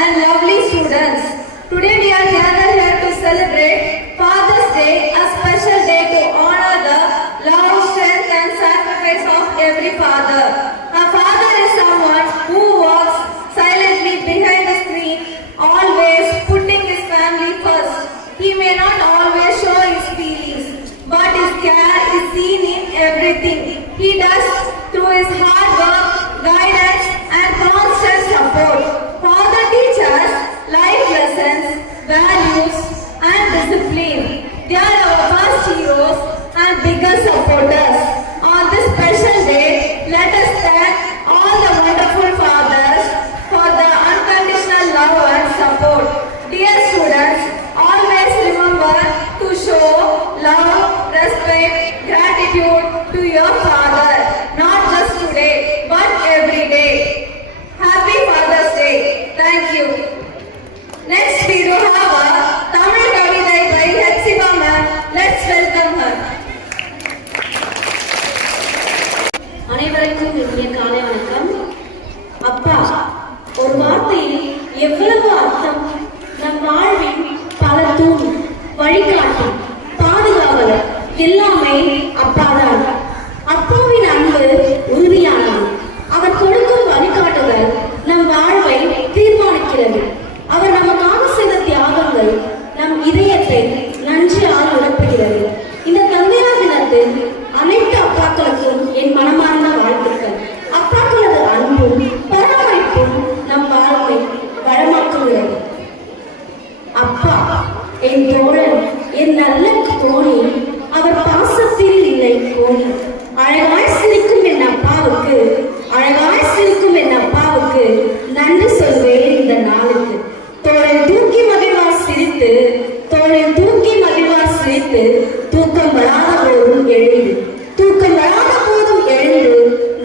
and lovely students. Today we are gathered here to celebrate Father's Day, a special day to honor the love, strength and sacrifice of every father. A father is someone who walks silently behind the screen, always putting his family first. He may not always show his feelings, but his care is seen in everything he does through his hard work, guidance and constant support. Father teaches life lessons, values and discipline. They are our first heroes and biggest supporters. On this special day, let us thank all the wonderful fathers for the unconditional love and support. Dear students, always remember to show love, respect, gratitude to your father, not just today, but every day. Happy Father's Day. Thank you. Next we do have a Tamil Kavidai by Hepzibah ma'am. Let's welcome her. அனைவருக்கும் இனிய காலை வணக்கம். அப்பா ஒரு வார்த்தையில் எவ்வளவு அர்த்தம். நம் வாழ்வின் பல தூண், வழிகாட்டி, பாதுகாவலர் எல்லாமே அப்பாதான். அப்பாவின் அன்பு உறுதியானது. அவர் கொடுக்கும் வழிகாட்டுதல் நம் வாழ்வை தீர்மானிக்கிறது. அவர் நமக்காக செய்த தியாகங்கள் நம் இதயத்தை நன்றியால் நிரப்புகிறது. இந்த தந்தையார் தினத்தில் அனைத்து அப்பாக்களுக்கும் என் மனமார்ந்த வாழ்த்துக்கள். அப்பாக்களது அன்பும் பராமரிப்பும் நம் வாழ்வை வளமாக்குகிறது. அப்பா என் தோழன், என் நல்ல தோழி, அவர் பாசத்தில் இல்லை கோணி. அழகாய் சிரிக்கும் என் அப்பாவுக்கு, அழகாய் சிரிக்கும் என் அப்பாவுக்கு நன்றி சொல்வேன் இந்த நாளுக்கு. தோழன் தூக்கி மகிழ்வார் சிரித்து, தோழன் தூக்கி மகிழ்வார் சிரித்து, தூக்கம் வராத போதும் எழுந்து, தூக்கம் வராத போதும் எழுந்து,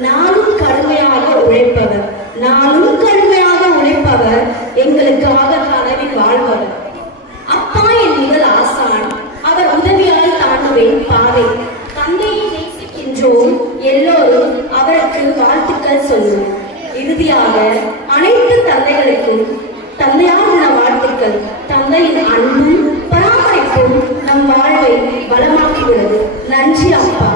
நாளும் கடுமையாக உழைப்பவர், நாளும் கடுமையாக உழைப்பவர், எங்களுக்காக கனவில் வாழ்பவர். அப்பா என் முதல் ஆசான், அவர் உதவியால் தாண்டுவேன் பாதை. தந்தையை நேசிக்கின்றோம் எல்லோரும், அவருக்கு வாழ்த்துக்கள் சொல்லுவோம். இறுதியாக அனைத்து தந்தைகளுக்கும் தந்தையார் தின வாழ்த்துக்கள். தந்தையின் அன்பும் பராமரிப்பும் நம் வாழ்வை பலமாக்குகிறது. நன்றி அப்பா.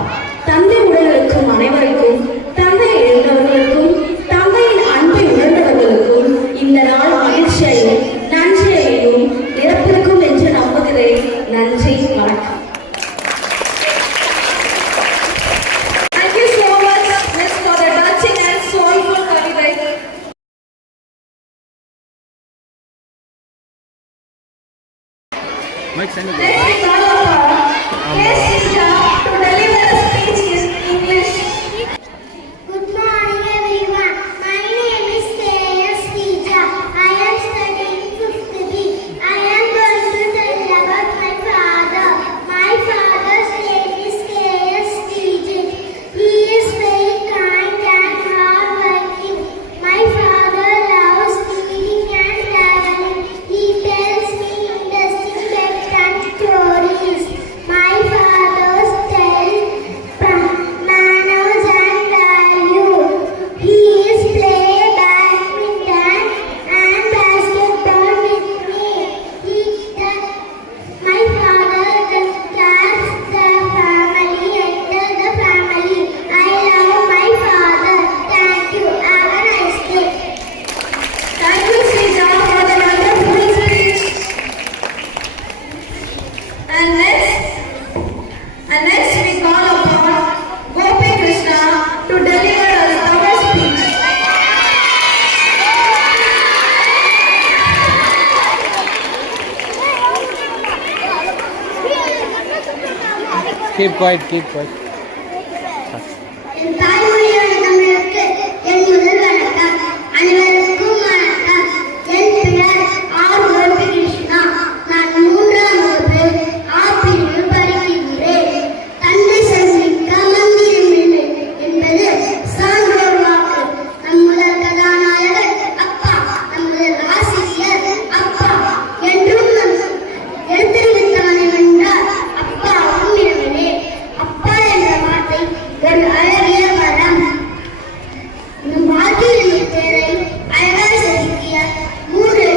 தந்தை உடலுக்கும் அனைவருக்கும், தந்தை இழந்தவர்களுக்கும், தந்தையின் அன்பை உணர்ந்தவர்களுக்கும் இந்த நாள் மகிழ்ச்சியையும் நன்றியையும் நிரப்பிருக்கும் என்று நம்புகிறேன். நன்றி, வணக்கம். Thank you so much, Miss, for the touching and soulful Kavidai. Mike, send it. Next we call upon K. Srisha to deliver a speech in English. Good morning everyone. My name is K.S. Srisha. I am studying 5th B. I am going to tell about my father. My father's name is K.S. Srisha. He is very kind and hardworking. My father loves reading and traveling. He tells me interesting bedtime stories. My father's tell manners and value. He is play badminton and basketball with me. My father does the family, enter the family. I love my father. Thank you. Have a nice day. Thank you, Srisha, for the wonderful speech. And next we call upon Gopi Krishna to deliver a Tamil speech. Keep quiet, keep quiet. என் தாய்மொழியான தமிழுக்கு என் முதல் வணக்கம். அனைவருக்கும் வணக்கம். என் பெயர் ஆர். கோபி கிருஷ்ணா. நான் 3ஆம் வகுப்பு ஆ பிரிவில் படிக்கின்றேன். தந்தை சந்திக்க மந்திரம் இல்லை என்பது சான்றோர் வாக்கு. நம் முதல் கதாநாயகர் அப்பா, நம் முதல் ஆசிரியர் அப்பா. என்றும் நம் எழுத்தறிவித்தவனை வென்றார் அப்பா உம்மிடமிலே. அப்பா என்ற வார்த்தை ஒரு அழகிய வரம். நம் வாழ்க்கையில் பேரை அழகாய் செதுக்கிய 3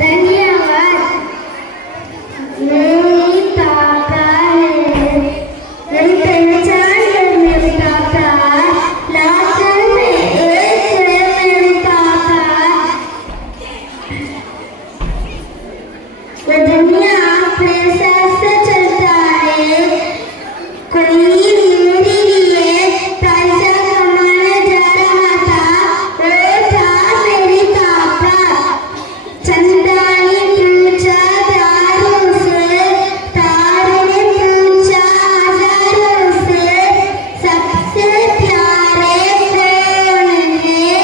धन्यवाद। मेरी पापा है, मेरी पहचान है मेरे पापा, लाखों में एक है मेरे पापा। ये दुनिया पैसा से चलता है, कोई मेरे लिए पैसा कमाने जा रहा था, वो था मेरे पापा। चंदा ने पूछा तारों से, तारों ने पूछा हजारों से, सबसे प्यारे कौन है?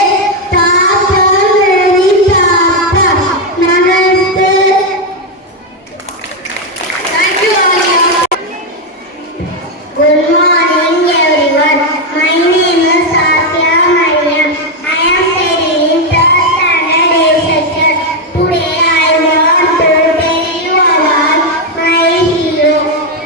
पापा, मेरी पापा। नमस्ते। Thank you, Alia. Good morning, everyone. My name is Satya Mariam. I am studying in third standard A section. Today, I want to tell you about my hero,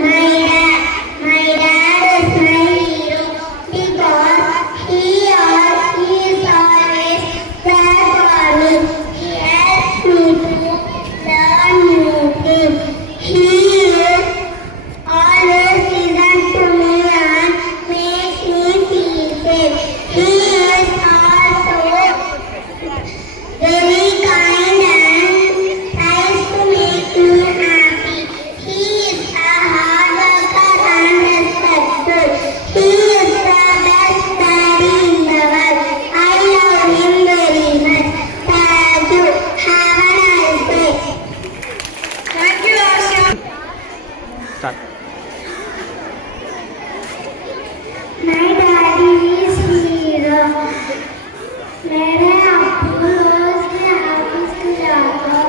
my dad. My dad is my hero because he is always there for me. He helps me to learn new things. He is always listen to me and makes me feel safe. He is also very kind and tries to make me happy. He is a hard worker and respectful. He is the best daddy in the world. I love him very much. Thank you. Have a nice day. Thank you, Asha. Start. My daddy is hero. मेरे अब्बू रोज के ऑफिस को जाकर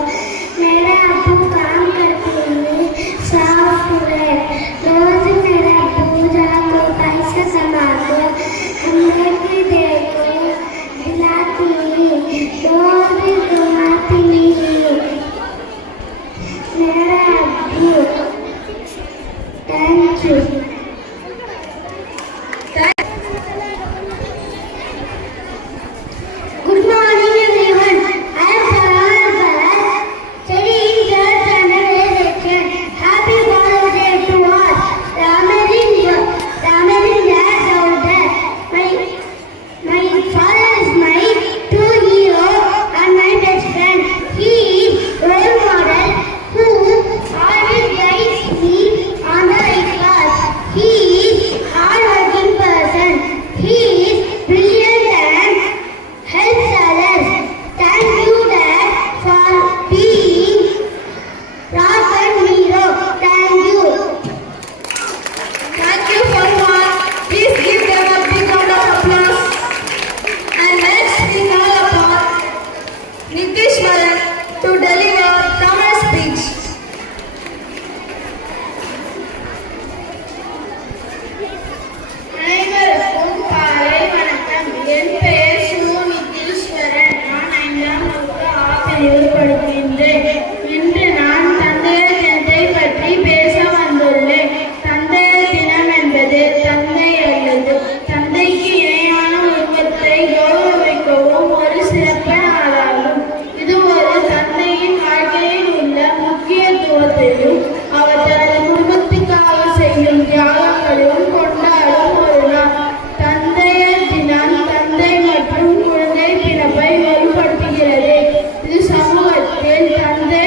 मेरे अब्बू काम करते हैं सॉफ्टवेयर। रोज मेरे अब्बू जाकर पैसा कमाकर हमें भी देखो दिलाती रोज घुमाती मेरे अब्बू। Thank you. Good morning, everyone. I am Farhan, studying third standard A section. Happy Father's Day to us. The amazing dads out there. My father is my true hero and my best friend. He is role model who always guides me on the right path. He is hardworking person. He is brilliant and helps others. Thank you, Dad, for being rock and hero. Thank you. Thank you, Farhan. Please give them a big round of applause. And next we call upon Nitishwaran to deliver Tamil speech. அனைவருக்கும் காலை வணக்கம். என் பெயர் சு. நிதீஸ்வரன். நான் 5ஆம் வகுப்பு ஆ பிரிவில் படிக்கின்றேன். இன்று நான் தந்தையர் தினத்தை பற்றி பேச வந்துள்ளேன். தந்தையர் தினம் என்பது தந்தை அல்லது தந்தைக்கு இணையான உருவத்தை கௌரவிக்கவும் ஒரு சிறப்பு நாளாகும். இது ஒரு தந்தையின் வாழ்க்கையில் உள்ள முக்கியத்துவத்தையும் அவர் தனது குடும்பத்துக்காக செய்யும் தியாகங்களையும் கொண்டாடும் ஒரு நாள். தந்தையர் தினம் தந்தை மற்றும் குழந்தை பிறப்பை வலுப்படுத்துகிறது. இது சமூகத்தில் தந்தை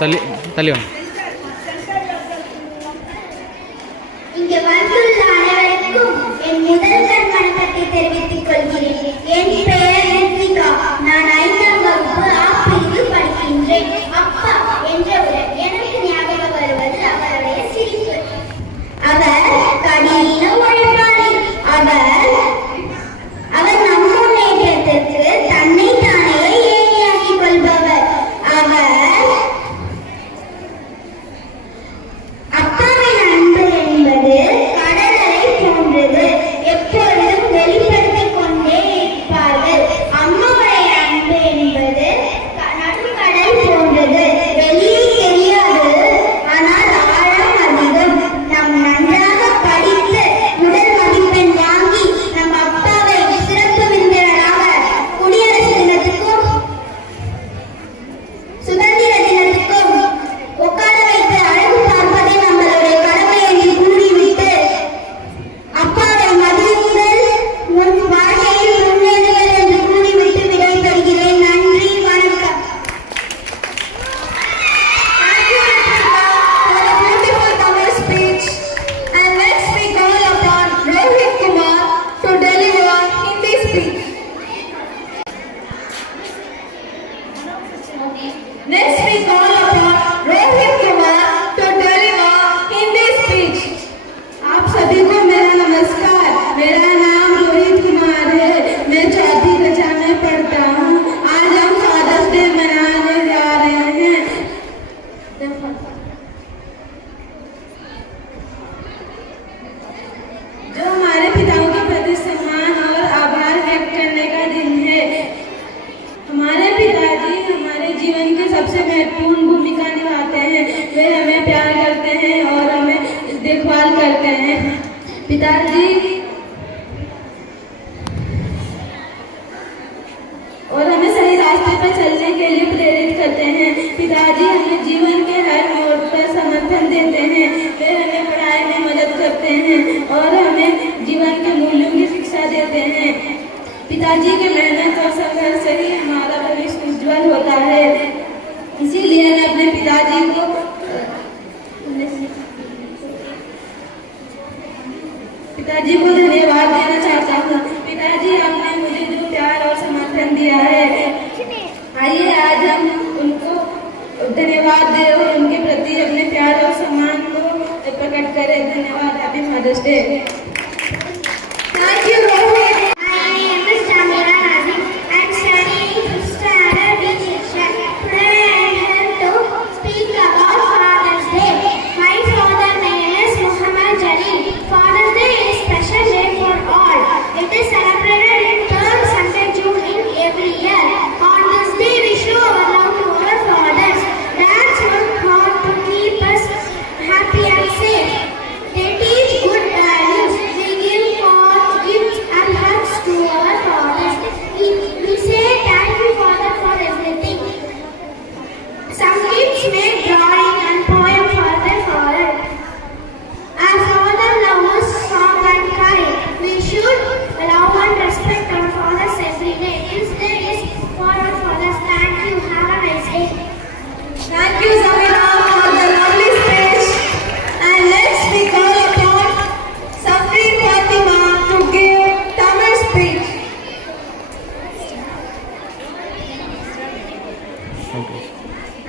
தள்ளி தள்ளி வாங்க. இங்கே வந்துள்ள அனைவருக்கும் என் முதல் கண் வணக்கத்தை தெரிவித்துக் கொள்கிறேன். என் பெயர் ரித்விகா. நான் 5ஆம் வகுப்பு ஆ பிரிவு படிக்கின்றேன். அப்பா என்றவுடன் எனக்கு ஞாபகம் வருவது அவருடைய சிரிப்பு. அவர் கடின உழைப்பாளி. அவர் நம் முன்னேற்றத்திற்கு தன்னை தானே ஏணியாக்கிக் கொள்பவர். அப்பாவின் அன்பு என்பது கடலலை போன்றது. எப்பொழுதும் வெளிப்படுத்திக் கொண்டே இருப்பார்கள். அம்மாவுடைய அன்பு என்பது நடுக்கடல் போன்றது. வெளியே தெரியாது, ஆனால் ஆழம் அதிகம். நாம் நன்றாக படித்து முதல் மதிப்பெண் வாங்கி நம் அப்பாவை சிறப்பு விருந்தினராக குடியரசு தினத்துக்கும் சுதந்திர தினத்துக்கும் உட்கார வைத்து அழகு பார்ப்பதே நம்மளுடைய கடமை என்று கூறிவிட்டு அப்பாவை மதியுங்கள், உன் வாழ்க்கையில் முன்னேறுங்கள் என்று கூறிவிட்டு விடைபெறுகிறேன். நன்றி, வணக்கம். Thank you, Ritika, for a beautiful Tamil speech. And next we call upon Rohit Kumar to deliver Hindi speech. Next we call upon Rohit Kumar to deliver Hindi speech. आप सभी को मेरा नमस्कार। मेरा नाम रोहित कुमार है। मैं 4वीं कक्षा में पढ़ता हूँ। आज हम फादर्स डे मनाने जा रहे हैं। जो हमारे पिताओं के प्रति सम्मान और आभार व्यक्त करने का दिन है। हमारे पिताजी हमारे जीवन की सबसे महत्वपूर्ण भूमिका निभाते हैं। वे हमें प्यार करते हैं और हमें देखभाल करते हैं। पिताजी और हमें सही रास्ते पर चलने के लिए प्रेरित करते हैं। पिताजी हमें जीवन के हर मोड़ पर समर्थन देते हैं। वे हमें पढ़ाई में मदद करते हैं और हमें जीवन के मूल्यों की शिक्षा देते हैं। पिताजी के मेहनत और संघर्ष से ही हमारा भविष्य उज्जवल होता है। इसीलिए मैं अपने पिताजी को धन्यवाद देना चाहता हूँ। पिताजी, आपने मुझे जो प्यार और समर्थन दिया है, आइए आज हम उनको धन्यवाद दें और उनके प्रति अपने प्यार और सम्मान को प्रकट करें। धन्यवाद। Happy mother's day. Thank you Rohit. My name is Samira Nazim. I am studying 5th standard B section. Today I am here to speak about Father's Day. My father name is Muhammad Jalil. Father's Day is special day for all. It is celebrated in 3rd Sunday June in every year. On this day we show our love to our fathers. Dads work hard to keep us happy and safe. They teach good values. We give gifts and hugs to our fathers. We say thank you, Father, for everything. Some kids make drawing and poem for their father. Our father loves us strong and kind. We should love and respect our fathers every day. This day is for our fathers. Thank you. Have a nice day. Thank you, Samira, for the lovely speech. And next we call upon Safri Fatima to give Tamil speech. Okay.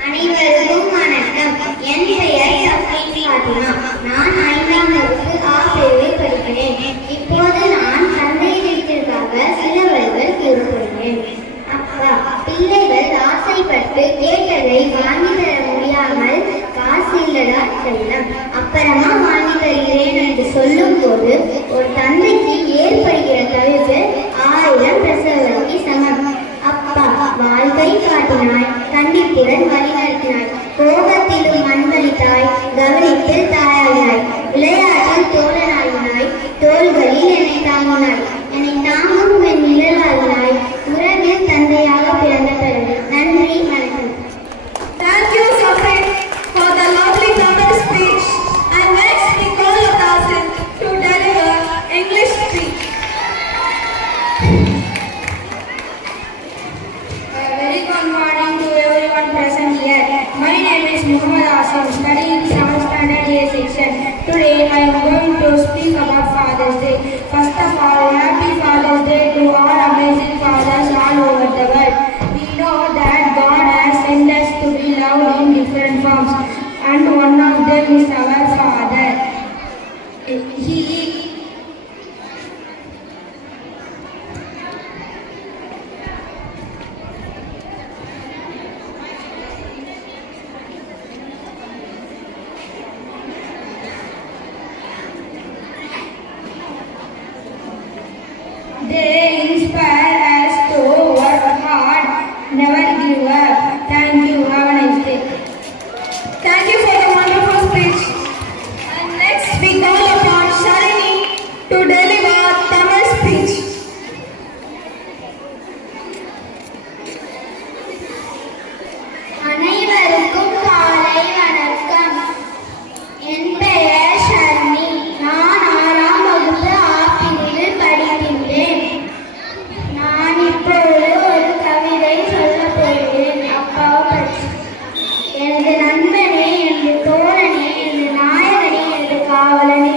அனைவருக்கும் வணக்கம். என் பெயர் சஃப்ரின் ஃபாத்திமா. நான் 5ஆம் வகுப்பு ஆ பிரிவு படிக்கிறேன். இப்போது நான் தந்தை வீட்டிற்காக சில வரிகள் கூறப்படுகிறேன். அப்பா, பிள்ளைகள் ஆசைப்பட்டு கேட்டதை வாங்கி தர முடியாமல் காசு இல்லடா செல்லம், அப்புறமா வாங்கி தருகிறேன் என்று சொல்லும் போது ஒரு தந்தைக்கு ஏற்படுகிற தவிர்ப்பு 1000 பிரசவத்திற்கு சமம். அப்பா, வாழ்க்கை காட்டினாய், கண்டிப்புடன் வழிநடத்தினாய், கோபத்திலும் அன்பளித்தாய், கவனிப்பில் தாயாகினாய், விளையாட்டில் தோழனாகினாய், தோள்களில் என்னை தாங்கினாய், என்னை தாங்கும் என் நிழலாகினாய், உறவில் தந்தையாக பிறந்த பிறகு. நன்றி, வணக்கம். Thank you, Safri, for the lovely Tamil speech. And next we call upon to deliver English speech. Very good morning to everyone present here. My name is Muhammad Asim, studying 7th standard A section. Today I am going to speak about Father's Day. First of all, happy Father's Day to all amazing fathers all over the world. We know that God has sent us to be loved in different forms, and one of them is our Father. They inspire us to work hard, never give up. Thank you. Have a nice day. Thank you for the wonderful speech. And next we call upon Sharini to deliver Tamil speech. அனைவருக்கும் காலை வணக்கம். என் பெயர் ஷர்மி. நான் 6ஆம் வகுப்பு ஆ பிரிவில் படிக்கின்றேன். நான் இப்பொழுது ஒரு கவிதை சொல்லப் போகிறேன். அப்பாவை பற்றி. எனது நண்பனே, எனது தோழனே, எனது நாயகனே, எனது காவலனே,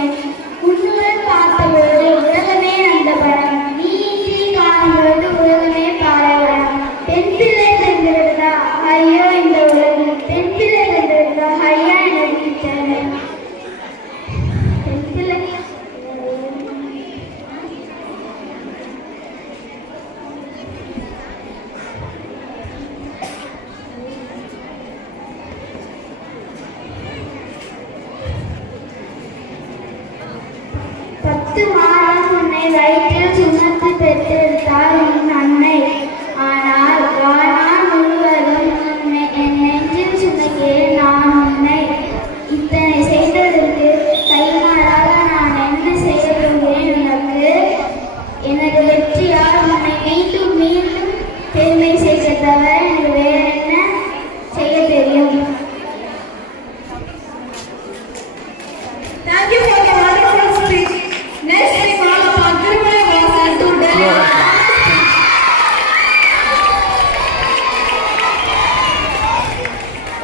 உன்னுடன் பார்த்தபொழுது உலகமே அந்த படம், நீ இன்றி காணும்பொழுது உலகமே பாலைவனம். பெண் பிள்ளை தந்திருந்தா ஐயோ இந்த உலகம், பெண் பிள்ளை தந்திருந்தா ஐயா எனக்கு இத்தனை. பெண் பிள்ளை பத்து மாதம் உன்னை வயிற்றில் சுமந்து பெற்றெடுத்தாள் உன் அன்னை. ஆனால் வாழ்நாள் முழுவதும் என் நெஞ்சில் சுமக்கிறேன் நான் உன்னை. இத்தனை செய்ததற்கு கைமாறாக நான் என்ன செய்ய போகிறேன் உனக்கு? எனது வெற்றியால் உன்னை மீண்டும் மீண்டும் பெருமை செய்ய தவிர எனக்கு வேற என்ன செய்ய தெரியும்? Thank you for the wonderful speech. Next we call upon Tirumala Vasan to deliver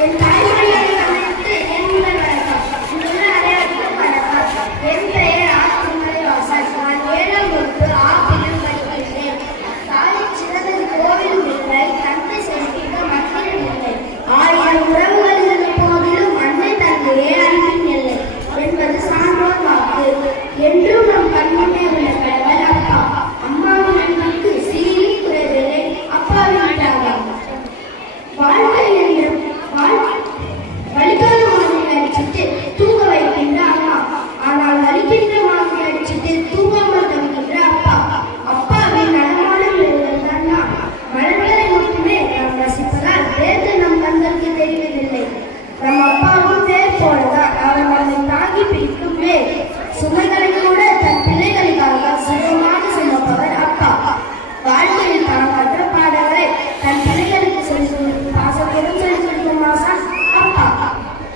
என் தாய்மொழியை அமைத்து என் முதல் வணக்கம். இங்குள்ள அனைவருக்கும் வணக்கம். என் பெயர் ஆ. திருமலை வாசன். நான் 7ஆம் வகுப்பு ஆ பிரிவில் படிக்கின்றேன். தாயை சிறந்தது கோவில் இல்லை, தந்தை செலுத்திக்க மத்தியில் இல்லை. 1000 உறவுகள் இருந்த போதிலும் அன்னை தந்தையே அன்பின் எல்லை என்பது சான்றோர் வாக்கு. என்றும் நம் கண்முன்னே உள்ள கடவுள் அப்பா. அம்மாவின் அன்பிற்கு சீரி குறைவில்லை, அப்பாவின் தியாகம். வாழ்க்கை என்று வலிக்காத மாதிரி அடிச்சுட்டு தூங்க வைக்கின்ற அம்மா, ஆனால் வலிக்கின்ற மாதிரி அடிச்சுட்டு தூங்காமல் தவிக்கின்ற அப்பா. அப்பாவின் நடமான விளைவுகள் தான் நாம். மலர்களை மட்டுமே நாம் ரசிப்பதால் வேறு நம் கண்களுக்கு தெரிவதில்லை. நம் அப்பாவும் பேர் போலதான் அவர் நம்மை தாங்கி பிடிக்கும் பேர். சுமைகளை கூட தன் பிள்ளைகளுக்காக சுகமாக சுமப்பவர் அப்பா. வாழ்க்கையில் தான் கற்ற பாடங்களை தன் பிள்ளைகளுக்கு சொல்லிக் கொடுக்கும் பாசத்துடன் சொல்லிக் கொடுக்கும் ஆசான் அப்பா.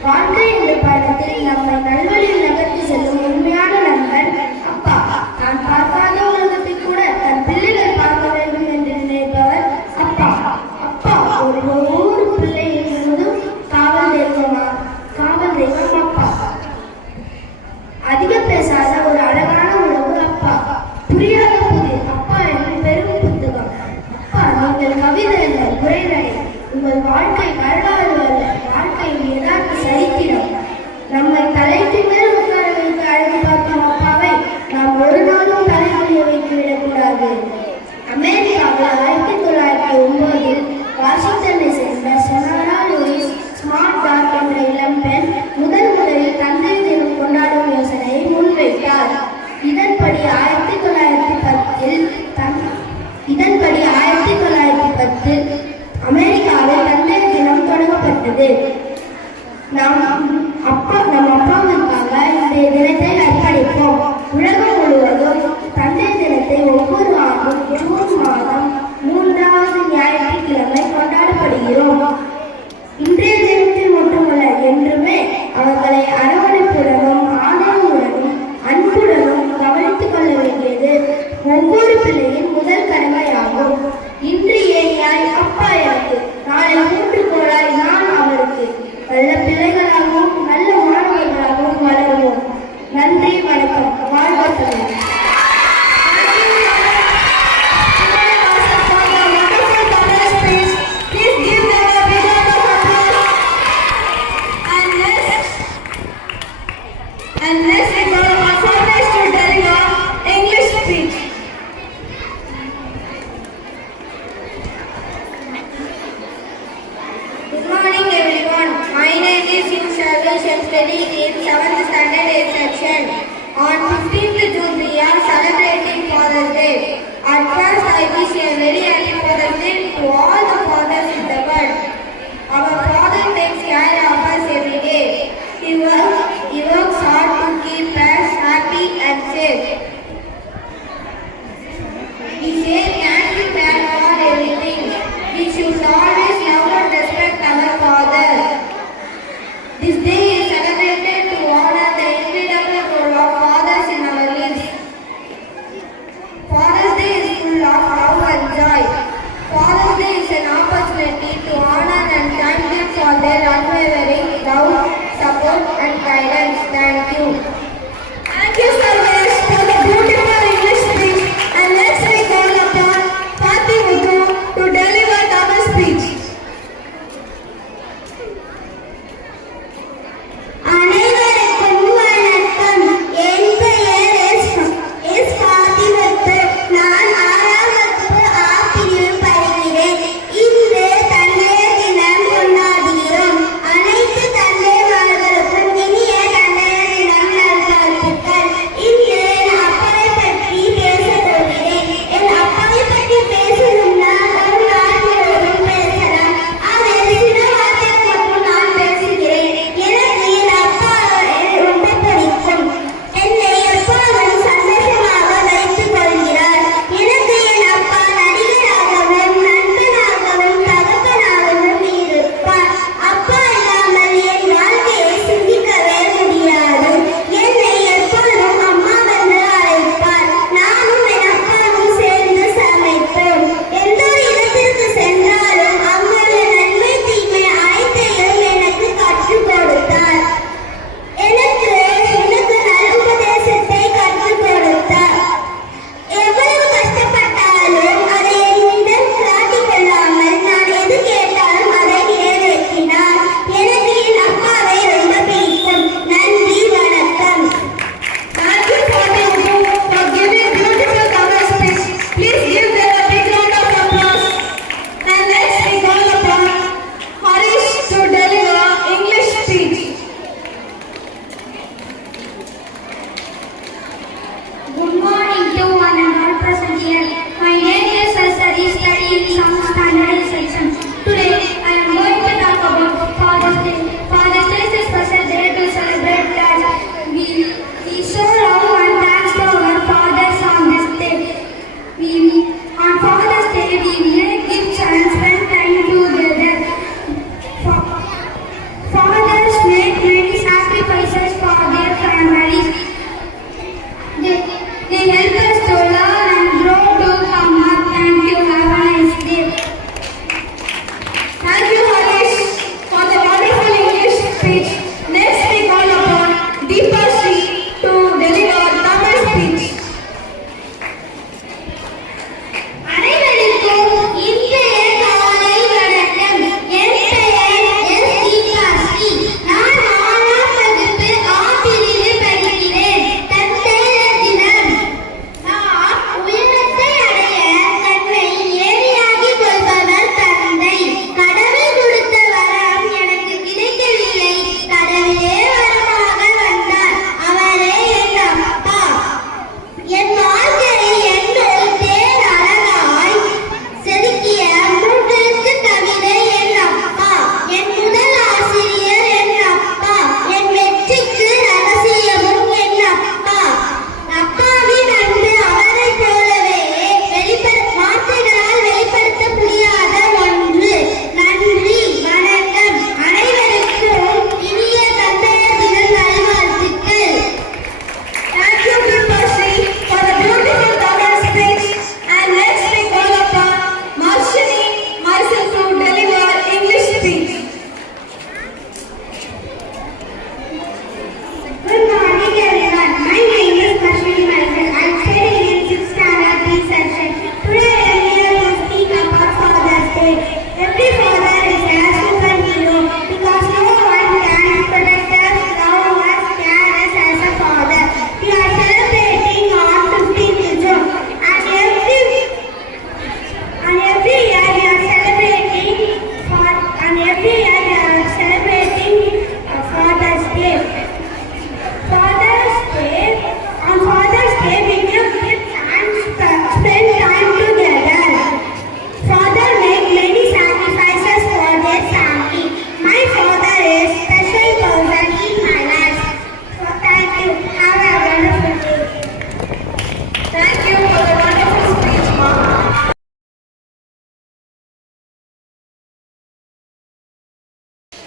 வாழ்க்கை என்ற பாடத்தில் நம்மை நல்வழியில் நகர்த்தி செல்லும் உண்மையான நண்பன் அப்பா. தான் பார்க்காத உலகத்தை கூட தன் பிள்ளைகள் பார்க்க வேண்டும் என்று நினைப்பவர் அப்பா. அப்பா ஒவ்வொரு பிள்ளை என்பதும் காவல் தெய்வம் அப்பா. அதிக பேசாத ஒரு அழகான உறவு அப்பா. புரியாத புதிர் அப்பா என்னும் பெரும் புத்தகம். அப்பா நீங்கள் கவிதை அல்ல, உரைநடை. உங்கள் வாழ்க்கை வரலாறு அல்ல, வாழ்க்கையின் யதார்த்த சரித்திரம். நம்மை தலைக்கு மேல் உட்கார வைத்து அழகு பார்க்கும் அப்பாவை நாம் ஒரு நாளும் தலைமுடிய வைத்து விடக்கூடாது. அமெரிக்காவில் 1909 வாஷிங்டனை சேர்ந்த சொனாரா லூயிஸ் ஸ்மார்ட் டாக் என்ற இளம்பெண் முதலில் தந்தை தினம் கொண்டாடும் யோசனையை முன்வைத்தார். இதன்படி 1910 அமெரிக்காவில் தந்தை தினம் தொடங்கப்பட்டது. Solution studying in 7th standard A section. On 15th June we are celebrating Father's Day. At first I wish a very happy Father's Day to all the fathers in the world. Our Father takes care of us every day. He works hard to keep us happy and safe. We say thank you Dad for everything. We should always love and respect our Father. This day is celebrated to honor the incredible role of fathers in our lives. Father's Day is full of love and joy. Father's Day is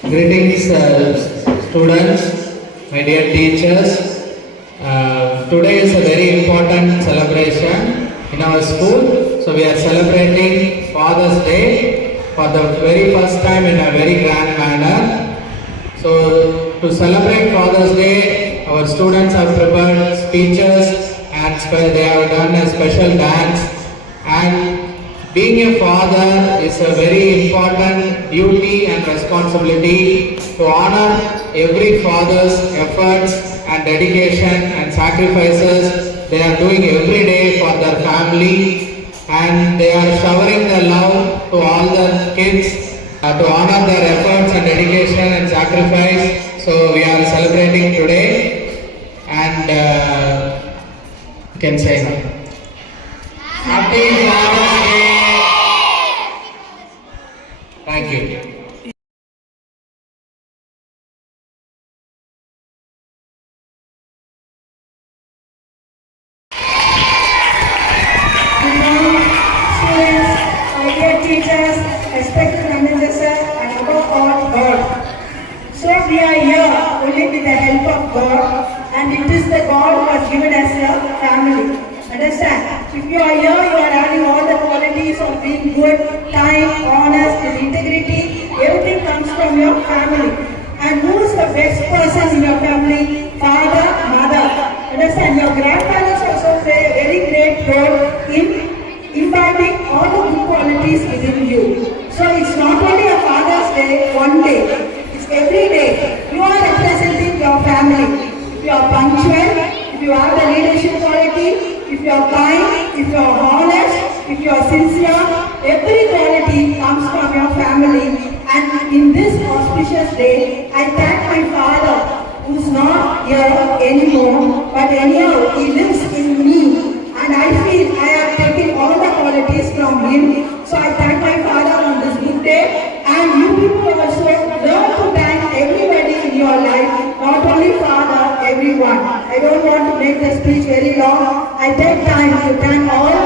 Greetings, students, my dear teachers. Today is a very important celebration in our school. So we are celebrating Father's Day for the very first time in a very grand manner. So to celebrate Father's Day, our students have prepared speeches and they have done a special dance. And being a father is a very important duty and responsibility to honor every father's efforts and dedication and sacrifices they are doing every day for their family, and they are showering their love to all the kids to honor their efforts and dedication and sacrifice. So we are celebrating today, and you can say Happy Father's Day. Thank you. Students, my dear teachers, respected managers, and above all, God. So we are here only with the help of God, and it is the God who has given us a family. Understand? If you are here, you are having all the qualities of being good, kind, honest, and integrity. Everything comes from your family. And who is the best person in your family? Father, mother. Understand? Your grandparents also play a very great role in imbibing all the good qualities within you. So it's not only a Father's Day, one day. It's every day. You are representing your family. If you are punctual, if you have the leadership quality, if you are kind, if you are honest, if you are sincere, every quality comes from your family. And in this auspicious day, I thank my father, who's not here anymore, but anyhow, he lives in me. And I feel I have taken all the qualities from him. So I thank my father on this good day. And you people also learn to thank everybody in your life, not only father, everyone. I don't want to make the speech very long. I take time to thank all